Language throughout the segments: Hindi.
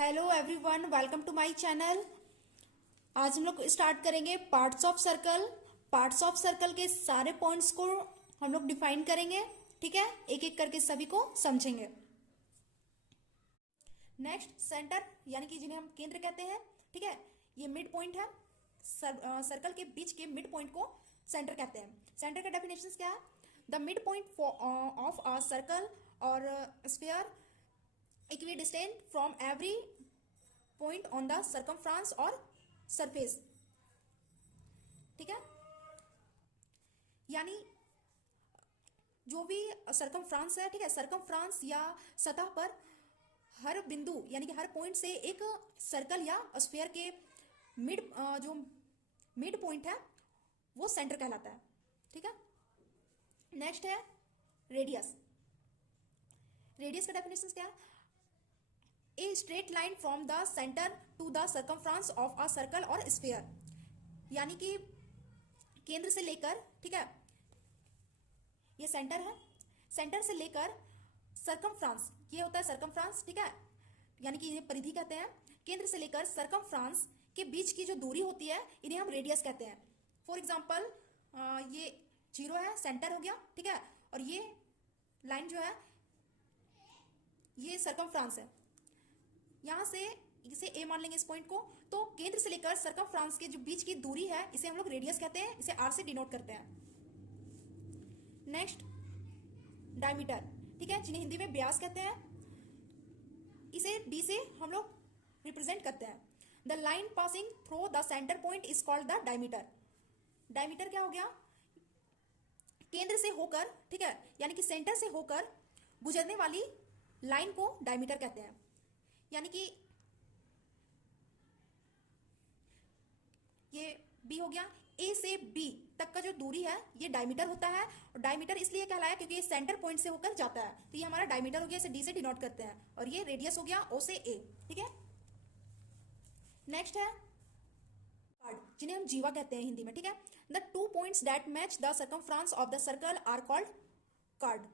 Hello everyone, welcome to my channel. आज हम लोग स्टार्ट करेंगे parts of circle. Parts of circle के सारे पॉइंट्स को हम लोग डिफाइन करेंगे। ठीक है, एक एक करके सभी को समझेंगे। नेक्स्ट, सेंटर यानी कि जिन्हें हम केंद्र कहते हैं। ठीक है, ये मिड पॉइंट है। सर्कल के बीच के मिड पॉइंट को सेंटर कहते हैं। सेंटर का डेफिनेशन क्या है? The mid point of a circle or sphere equidistant from every point on the circumference or surface. ठीक है, यानी जो भी सर्कमफ्रांस है, ठीक है, सर्कमफ्रांस या सतह पर हर बिंदु यानी कि हर पॉइंट से एक सर्कल या स्फीयर के मिड जो मिड पॉइंट है वो सेंटर कहलाता है। ठीक है, नेक्स्ट है रेडियस। रेडियस का डेफिनेशन क्या है? A straight line from the centre to the circumference of a circle or sphere, यानी कि केंद्र से लेकर, ठीक है, ये सेंटर है, सेंटर से लेकर सर्कमफ्रांस, ये होता है सर्कमफ्रांस, ठीक है, यानी कि इन्हें परिधि कहते हैं। केंद्र से लेकर सर्कमफ्रांस के बीच की जो दूरी होती है इन्हें हम रेडियस कहते हैं। फॉर एग्जाम्पल, ये 0 है, सेंटर हो गया, ठीक है, और ये लाइन जो है ये सर्कमफ्रांस है। यहां से इसे ए मान लेंगे इस पॉइंट को। तो केंद्र से लेकर सर्कमफ्रांस के जो बीच की दूरी है इसे हम लोग रेडियस कहते हैं, इसे आर से डिनोट करते हैं। नेक्स्ट, डायमीटर, ठीक है, जिन्हें हिंदी में व्यास कहते हैं, इसे डी से हम लोग रिप्रेजेंट करते हैं। The line passing through the centre point is called the diameter. Diameter क्या हो गया? केंद्र से होकर, ठीक है, यानी कि सेंटर से होकर गुजरने वाली लाइन को डायमीटर कहते हैं। यानी कि ये बी हो गया, ए से बी तक का जो दूरी है ये डायमीटर होता है। और डायमीटर इसलिए कहलाया क्योंकि ये सेंटर पॉइंट से होकर जाता है, तो ये हमारा डायमीटर हो गया, इसे डी से डिनोट करते हैं। और ये रेडियस हो गया ओ से ए। ठीक है, नेक्स्ट है कार्ड, जिन्हें हम जीवा कहते हैं हिंदी में। ठीक है, the two points that match the circumference of the circle are called chord.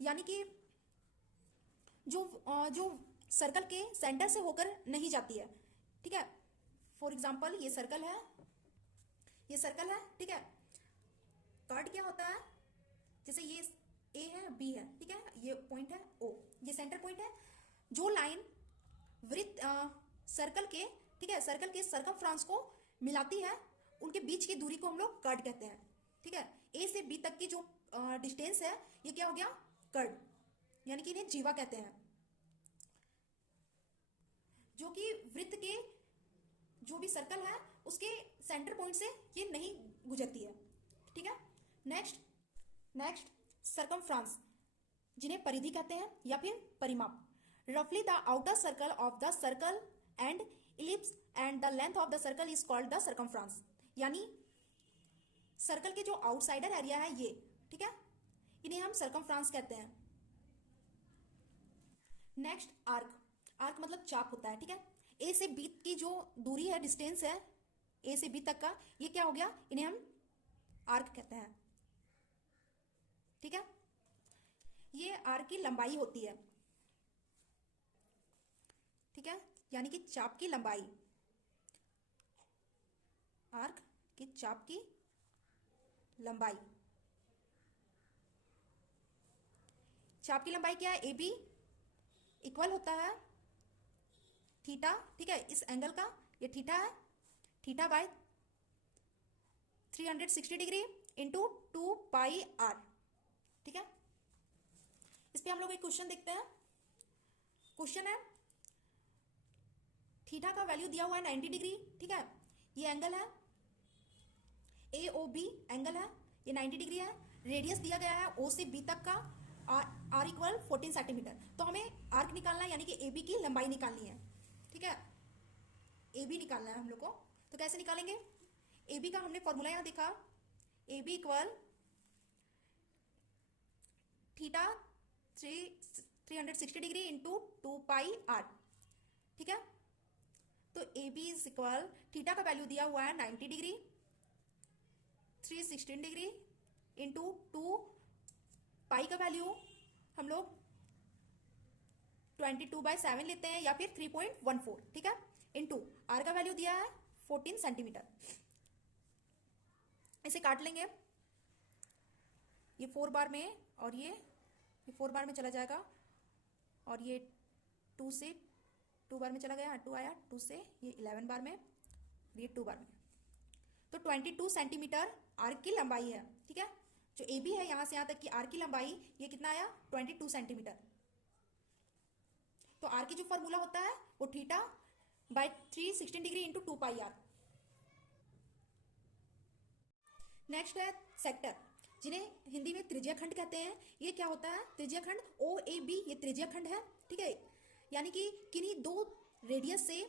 यानी कि जो सर्कल के सेंटर से होकर नहीं जाती है। ठीक है, फॉर एग्जाम्पल ये सर्कल है, ये सर्कल है, ठीक है, कार्ड क्या होता है? जैसे ये ए है, बी है, ठीक है, ये पॉइंट है ओ, ये सेंटर पॉइंट है। जो लाइन वृत्त सर्कल के, ठीक है, सर्कल के सर्कमफ्रांस को मिलाती है, उनके बीच की दूरी को हम लोग कर्ड कहते हैं। ठीक है, ए से बी तक की जो डिस्टेंस है ये क्या हो गया? कर्ड, यानी कि इन्हें जीवा कहते हैं, जो कि वृत्त के जो भी सर्कल है उसके सेंटर पॉइंट से ये नहीं गुजरती है। ठीक है, नेक्स्ट, नेक्स्ट सर्कमफ्रांस, जिन्हें परिधि कहते हैं या फिर परिमाप। रफली the outer circle of the circle and ellipse and the length of the circle is called the circumference. यानी सर्कल के जो आउटसाइडर एरिया है ये, ठीक है, इन्हें हम सर्कमफ्रांस कहते हैं। Next, arc. आर्क मतलब चाप होता है। ठीक है, ए से बी की जो दूरी है, डिस्टेंस है ए से बी तक का, ये क्या हो गया? इन्हें हम आर्क कहते हैं। ठीक है, ये आर्क की लंबाई होती है। ठीक है, यानी कि चाप की लंबाई, आर्क की चाप की लंबाई। चाप की लंबाई क्या है? ए बी इक्वल होता है थीटा, ठीक है, इस एंगल का ये थीटा है, theta by 360 degree into 2 pi R. ठीक है, इस पे हम लोग एक क्वेश्चन देखते हैं। क्वेश्चन है, थीटा का वैल्यू दिया हुआ है 90 डिग्री, ठीक है, ये एंगल है ए ओ बी एंगल है, ये 90 डिग्री है। रेडियस दिया गया है ओ से बी तक का, आर इक्वल 14 सेंटीमीटर। तो हमें आर्क निकालना है, यानी कि ए बी की लंबाई निकालनी है। ठीक है, ए बी निकालना है हम लोग को। तो कैसे निकालेंगे? ए बी का हमने फॉर्मूला यहां देखा, A B equal theta 360 degree into 2 pi R. ठीक है, तो A B is equal, theta का वैल्यू दिया हुआ है 90 डिग्री, 316 डिग्री इंटू 2 पाई का वैल्यू हम लोग 22/7 लेते हैं या फिर 3.14, ठीक है, इनटू आर का वैल्यू दिया है 14 सेंटीमीटर। इसे काट लेंगे, ये 4 बार में और ये 4 बार में चला जाएगा, और ये 2 से 2 बार में चला गया, 2 आया, 2 से ये 11 बार में, ये 2 बार में। तो 22 सेंटीमीटर आर्क की लंबाई है, ठीक है। जो ए बी है यहां से यहां तक की आर्क की लंबाई ये कितना आया 22 सेंटीमीटर। तो आर की जो फॉर्मूला होता है वो theta by 316 degree into 2 pi R. Next है सेक्टर, जिन्हें हिंदी में त्रिज्या खंड कहते हैं। ये क्या होता है, त्रिज्या खंड ओ ए बी, ये त्रिज्या खंड है, ठीक है। यानी कि किन्हीं दो रेडियस से,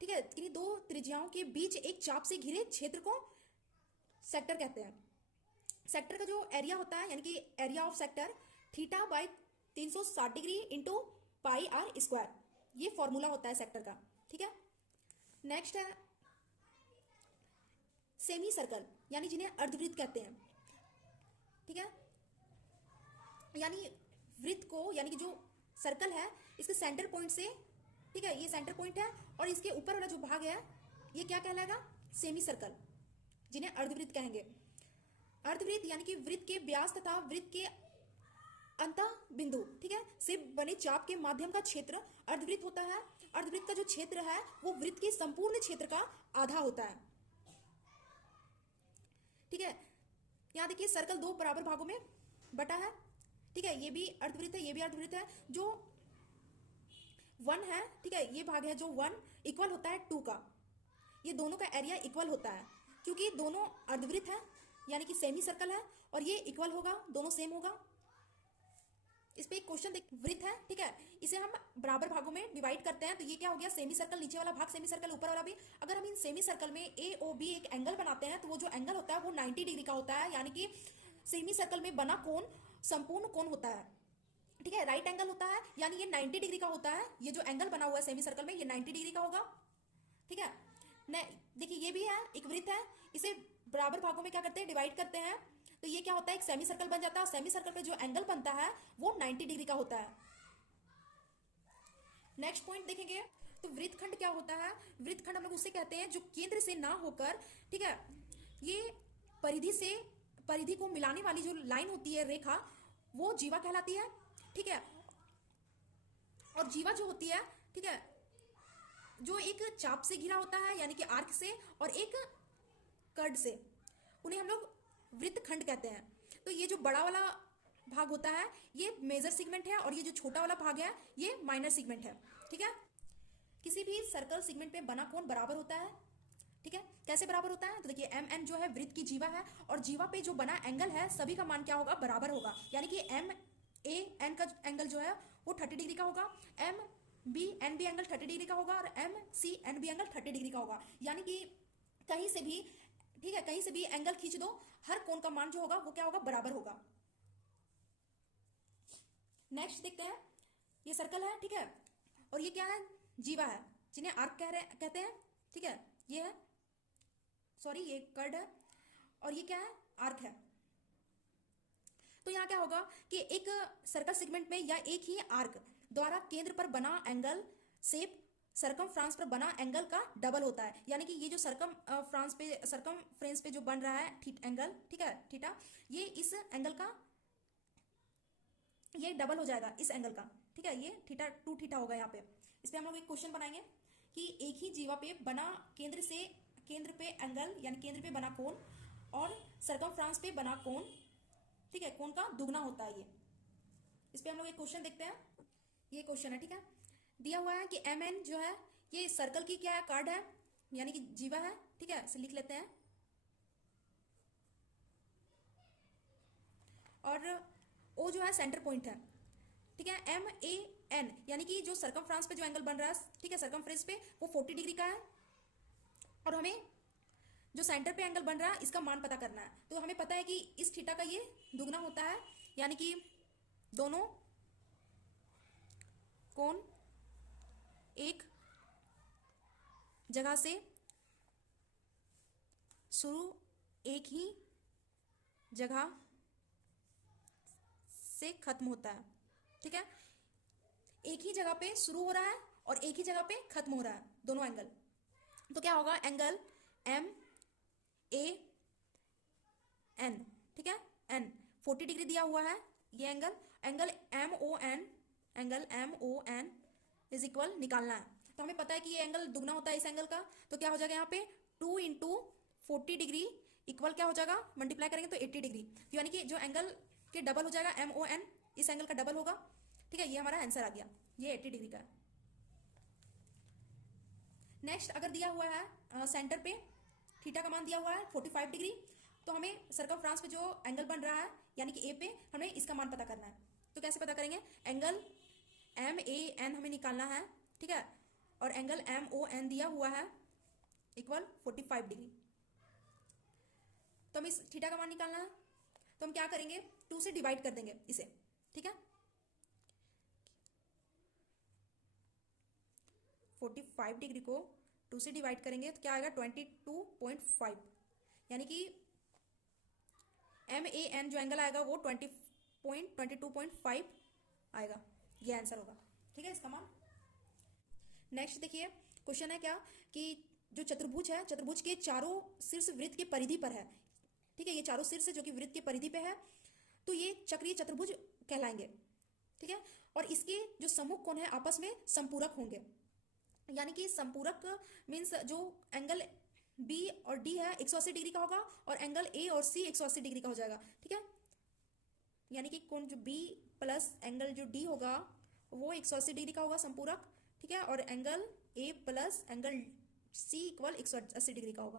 ठीक है, किन्हीं दो त्रिज्याओं के बीच एक चाप से घिरे क्षेत्र को सेक्टर कहते हैं। सेक्टर का जो एरिया होता है, यानी कि area of sector theta by 360 degree into pi R square, ये फॉर्मूला होता है सेक्टर का, ठीक है। नेक्स्ट है सेमी सर्कल, यानी जिन्हें अर्धवृत्त कहते हैं, ठीक है। यानी वृत्त को, यानी कि जो सर्कल है इसके सेंटर पॉइंट से, ठीक है, ये सेंटर पॉइंट है और इसके ऊपर वाला जो भाग है ये क्या कहलाएगा, सेमी सर्कल, जिन्हें अर्धवृत्त कहेंगे। अर्धवृत्त यानी कि वृत्त के व्यास तथा वृत्त के अंत बिंदु, ठीक है, से बने चाप के माध्यम का क्षेत्र अर्धवृत्त होता है। अर्धवृत्त का जो क्षेत्र है वो वृत्त के संपूर्ण क्षेत्र का आधा होता है, ठीक है। यहाँ देखिए सर्कल दो बराबर भागों में बटा है, ठीक है, ये भी अर्धवृत्त है, ये भी अर्धवृत्त है। जो 1 है, ठीक है, ये भाग है जो 1 इक्वल होता है 2 का, ये दोनों का एरिया इक्वल होता है क्योंकि दोनों अर्धवृत्त है, यानी कि सेमी सर्कल है, और ये इक्वल होगा, दोनों सेम होगा। इस पे एक क्वेश्चन देख, वृत्त है, ठीक है, इसे हम बराबर भागों में डिवाइड करते हैं, तो ये क्या हो गया, सेमी सर्कल नीचे वाला भाग, सेमी सर्कल ऊपर वाला भी। अगर हम इन सेमी सर्कल में ए ओ बी एक एंगल बनाते हैं तो वो जो एंगल होता है वो 90 डिग्री का होता है, यानी कि सेमी सर्कल में बना कोण संपूर्ण कोण होता है, ठीक है, राइट एंगल होता है, यानी ये 90 डिग्री का होता है। ये जो एंगल बना हुआ है सेमी सर्कल में ये 90 डिग्री का होगा, ठीक है। देखिए ये भी है, एक वृत्त है, इसे बराबर भागों में क्या करते हैं, डिवाइड करते हैं, तो ये क्या होता है, एक सेमी सर्कल बन जाता है। सेमी सर्कल पे जो एंगल बनता है वो 90 डिग्री का होता है। नेक्स्ट पॉइंट देखेंगे तो वृत्तखंड क्या होता है। वृत्तखंड हम लोग उसे कहते हैं जो केंद्र से ना होकर, ठीक है, ये परिधि को मिलाने वाली जो लाइन होती है, रेखा, वो जीवा कहलाती है, ठीक है। और जीवा जो होती है, ठीक है, जो एक चाप से घिरा होता है, यानी कि आर्क से, और एक कर्ड से, उन्हें हम लोग वृत्तखंड कहते हैं। तो ये जो बड़ा वाला भाग होता है ये मेजर सेगमेंट है, और ये जो छोटा वाला भाग है ये माइनर सेगमेंट है, ठीक है। किसी भी सर्कल सेगमेंट में बना कोण बराबर होता है, ठीक है। कैसे बराबर होता है, तो देखिए एम एन जो है वृत्त की जीवा है, और जीवा पे जो बना एंगल है सभी का मान क्या होगा, बराबर होगा, यानी कि एम ए एन का एंगल जो है वो 30 डिग्री का होगा, M B N B angle 30 degree का होगा, और M C N B angle 30 degree का होगा। यानी कि कहीं से भी, ठीक है, कहीं से भी एंगल खींच दो, हर कोण का मान जो होगा वो क्या होगा, बराबर होगा। नेक्स्ट देखते हैं, ये सर्कल है, ठीक है, और ये क्या है, जीवा है, जिन्हें आर्क कहते हैं, ठीक है, ये है, सॉरी ये कर्ड है, और ये क्या है, आर्क है। तो यहाँ क्या होगा कि एक सर्कल सेगमेंट में या एक ही आर्क द्वारा केंद्र पर बना एंगल शेप सरकमफ्रांस पर बना एंगल का डबल होता है, यानी कि ये जो सरकमफ्रेंस पे जो बन रहा है एंगल, ठीक है, थीटा, ये इस एंगल का ये डबल हो जाएगा इस एंगल का, ठीक है, ये थीटा 2 थीटा होगा। यहाँ पे इस पे हम लोग एक क्वेश्चन बनाएंगे कि एक ही जीवा पे बना केंद्र पे एंगल, यानी केंद्र पे बना कोण, और सरकमफ्रांस पे बना कोण, ठीक है, कोण का दुगना होता है। ये इस पे हम लोग एक क्वेश्चन देखते हैं, ये क्वेश्चन है, ठीक है, दिया हुआ है कि एम एन जो है ये सर्कल की क्या है, कार्ड है, यानी कि जीवा है, ठीक है, इसे लिख लेते हैं। और ओ जो है सेंटर पॉइंट है, ठीक है, एम ए एन यानी कि जो सरकमफ्रांस पे जो एंगल बन रहा है, ठीक है, सरकमफ्रेंस पे वो 40 डिग्री का है, और हमें जो सेंटर पे एंगल बन रहा है इसका मान पता करना है। तो हमें पता है कि इस थीटा का ये दुगना होता है, यानी कि दोनों कोण एक जगह से शुरू एक ही जगह से खत्म होता है, ठीक है। एक ही जगह पे शुरू हो रहा है और एक ही जगह पे खत्म हो रहा है, दोनों एंगल। तो क्या होगा, एंगल एम ए एन, ठीक है, एन 40 डिग्री दिया हुआ है ये angle, angle M O N is equal निकालना है। तो हमें पता है कि ये एंगल दुगना होता है इस एंगल का, तो क्या हो जाएगा यहाँ पे 2 इंटू 40 डिग्री इक्वल क्या हो जाएगा, मल्टीप्लाई करेंगे तो 80 डिग्री, तो यानी कि जो एंगल के डबल हो जाएगा एम ओ एन, इस एंगल का डबल होगा, ठीक है, ये हमारा आंसर आ गया, ये 80 डिग्री का है। नेक्स्ट अगर दिया हुआ है सेंटर पे थीटा का मान दिया हुआ है 45 डिग्री, तो हमें सर्कमफ्रांस पे जो एंगल बन रहा है यानी कि ए पे हमें इसका मान पता करना है। तो कैसे पता करेंगे, एंगल एम ए एन हमें निकालना है, ठीक है, और एंगल एम ओ एन दिया हुआ है इक्वल 45 डिग्री। तो हमें इस थीटा का मान निकालना है, तो हम क्या करेंगे, 2 से डिवाइड कर देंगे इसे, ठीक है, 45 डिग्री को 2 से डिवाइड करेंगे तो क्या आएगा 22.5, यानी कि एम ए एन जो एंगल आएगा वो 22.5 आएगा, ये आंसर होगा, ठीक है, इसका मान। नेक्स्ट देखिए क्वेश्चन है क्या कि जो चतुर्भुज है, चतुर्भुज के चारों शीर्ष वृत्त के परिधि पर है, ठीक है, ये चारों शीर्ष जो कि वृत्त के परिधि पे है, तो ये चक्रीय चतुर्भुज कहलाएंगे, ठीक है, और इसके जो सम्मुख कोण है आपस में संपूरक होंगे, यानी कि संपूरक मीन्स जो एंगल बी और डी है 180 डिग्री का होगा और एंगल ए और सी 180 डिग्री का हो जाएगा, ठीक है, यानी कि कोण जो बी प्लस एंगल जो डी होगा वो 180 डिग्री का होगा संपूरक, ठीक है, और angle A plus angle C equal 180 degree का होगा।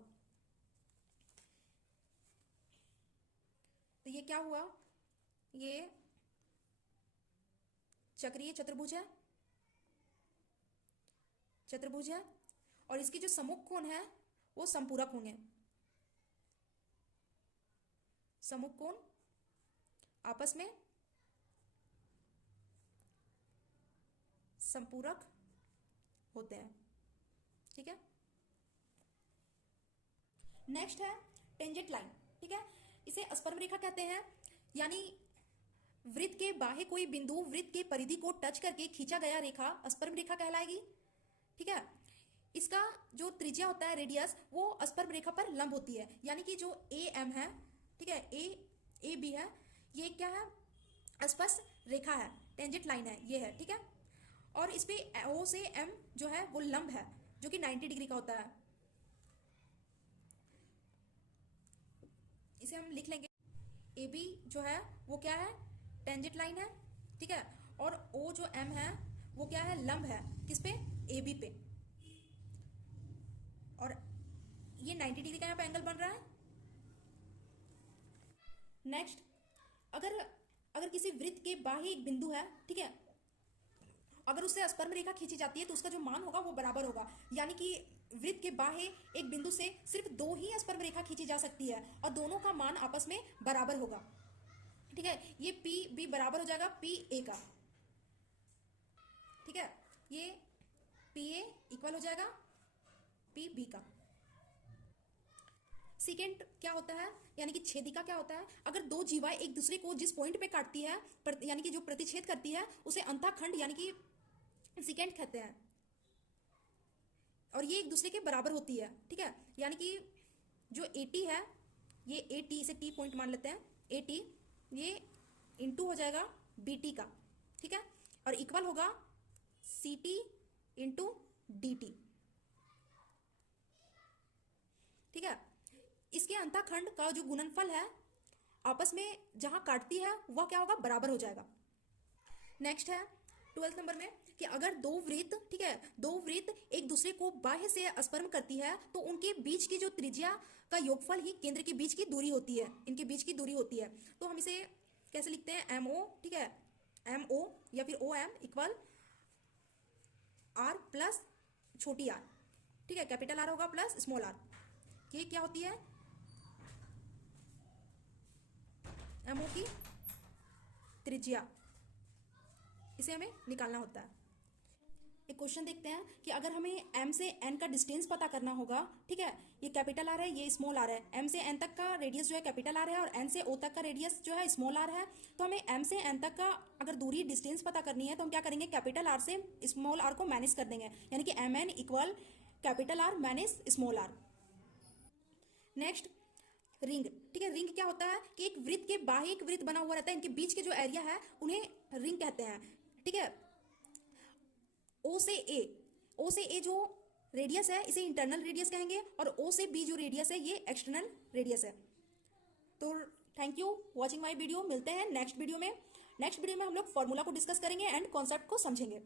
तो ये क्या हुआ, ये चक्रीय चतुर्भुज है, चतुर्भुज है, और इसकी जो सम्मुख कोण है वो संपूरक होंगे, सम्मुख कोण आपस में संपूरक होते हैं, ठीक है। नेक्स्ट है टेंजेंट लाइन, ठीक है, इसे स्पर्म रेखा कहते हैं, यानी वृत्त के बाह्य कोई बिंदु वृत्त के परिधि को टच करके खींचा गया रेखा स्पर्म रेखा कहलाएगी, ठीक है। इसका जो त्रिज्या होता है रेडियस वो स्पर्म रेखा पर लंब होती है, यानी कि जो ए एम है, ठीक है, ए बी है, ये क्या है, स्पर्श रेखा है, टेंजेंट लाइन है, ये है, ठीक है, और इस पे ओ से एम जो है वो लंब है जो कि 90 डिग्री का होता है, इसे हम लिख लेंगे, ए बी जो है वो क्या है, टेंजेंट लाइन है, ठीक है, और ओ जो एम है वो क्या है, लंब है, किस पे, ए बी पे, और ये 90 डिग्री का यहाँ पे एंगल बन रहा है। नेक्स्ट अगर अगर किसी वृत्त के बाह्य एक बिंदु है, ठीक है, अगर उससे स्पर्म रेखा खींची जाती है तो उसका जो मान होगा वो बराबर होगा, यानी कि वृत्त के बाह्य एक बिंदु से सिर्फ 2 ही स्पर्म रेखा खींची जा सकती है और दोनों का मान आपस में बराबर होगा, ठीक है, ये पी बी बराबर हो जाएगा पी ए का, ठीक है, ये पी ए इक्वल हो जाएगा पी बी का। सेकेंड क्या होता है, यानी कि छेदिका क्या होता है, अगर 2 जीवा एक दूसरे को जिस पॉइंट पे काटती है यानी कि जो प्रतिच्छेद करती है उसे अंतःखंड यानी कि सेकेंड कहते हैं, और ये एक दूसरे के बराबर होती है, ठीक है, यानी कि जो एटी है, ये एटी, इसे टी पॉइंट मान लेते हैं, एटी ये इंटू हो जाएगा बीटी का, ठीक है, और इक्वल होगा C T into D T, ठीक है, इसके अंतःखंड का जो गुणनफल है आपस में जहां काटती है वह क्या होगा, बराबर हो जाएगा। नेक्स्ट है 12th नंबर में कि अगर 2 वृत्त, ठीक है, 2 वृत्त एक दूसरे को बाह्य से स्पर्म करती है तो उनके बीच की जो त्रिज्या का योगफल ही केंद्र के बीच की दूरी होती है, इनके बीच की दूरी होती है, तो हम इसे कैसे लिखते हैं, एम ओ, ठीक है, एम ओ या फिर O M equal R plus छोटी आर, ठीक है, कैपिटल आर होगा प्लस स्मॉल आर, ये क्या होती है, एम ओ की त्रिज्या, इसे हमें निकालना होता है। एक क्वेश्चन देखते हैं कि अगर हमें m से n का डिस्टेंस पता करना होगा, ठीक है, ये कैपिटल आर है, ये स्मॉल आर है, m से n तक का रेडियस जो है कैपिटल आर है और n से o तक का रेडियस जो है स्मॉल आर है। तो हमें m से n तक का अगर दूरी डिस्टेंस पता करनी है तो हम क्या करेंगे, कैपिटल आर से स्मॉल आर को माइनस कर देंगे, यानी कि mn equal capital R minus small R. Next ring, ठीक है, रिंग क्या होता है कि एक वृत्त के बाह्य एक वृत्त बना हुआ रहता है, इनके बीच के जो एरिया है उन्हें रिंग कहते हैं, ठीक है। ओ से ए, ओ से ए जो रेडियस है इसे इंटरनल रेडियस कहेंगे और ओ से बी जो रेडियस है ये एक्सटर्नल रेडियस है। तो thank you watching my video, मिलते हैं नेक्स्ट वीडियो में। नेक्स्ट वीडियो में हम लोग फॉर्मूला को डिस्कस करेंगे एंड कॉन्सेप्ट को समझेंगे।